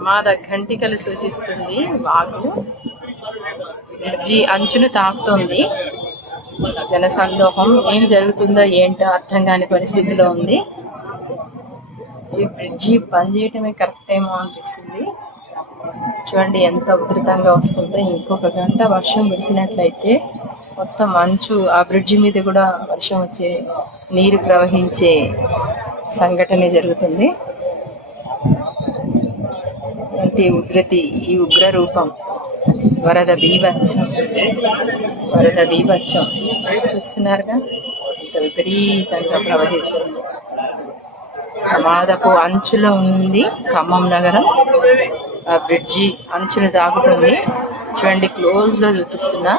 ప్రమాద ఘంటికలు సూచిస్తుంది. వాగు బ్రిడ్జి అంచును తాకుతోంది. జనసందోహం, ఏం జరుగుతుందో ఏంటో అర్థం కాని పరిస్థితిలో ఉంది. ఈ బ్రిడ్జి పనిచేయటమే కరెక్ట్ ఏమో అనిపిస్తుంది. చూడండి ఎంత ఉధృతంగా వస్తుందో. ఇంకొక గంట వర్షం కురిసినట్లయితే మొత్తం మంచు ఆ బ్రిడ్జి మీద కూడా వర్షం వచ్చే, నీరు ప్రవహించే సంఘటన జరుగుతుంది. అంటే ఉధృతి, ఈ ఉగ్ర రూపం, వరద బీభత్సం, వరద బీభత్సం చూస్తున్నారుగా, ఇంత విపరీతంగా ప్రవహిస్తుంది. ప్రమాదపు అంచులో ఉంది ఖమ్మం నగరం. ఆ బ్రిడ్జి అంచును తాకుతుంది. చూడండి, క్లోజ్ లో చూపిస్తున్నా.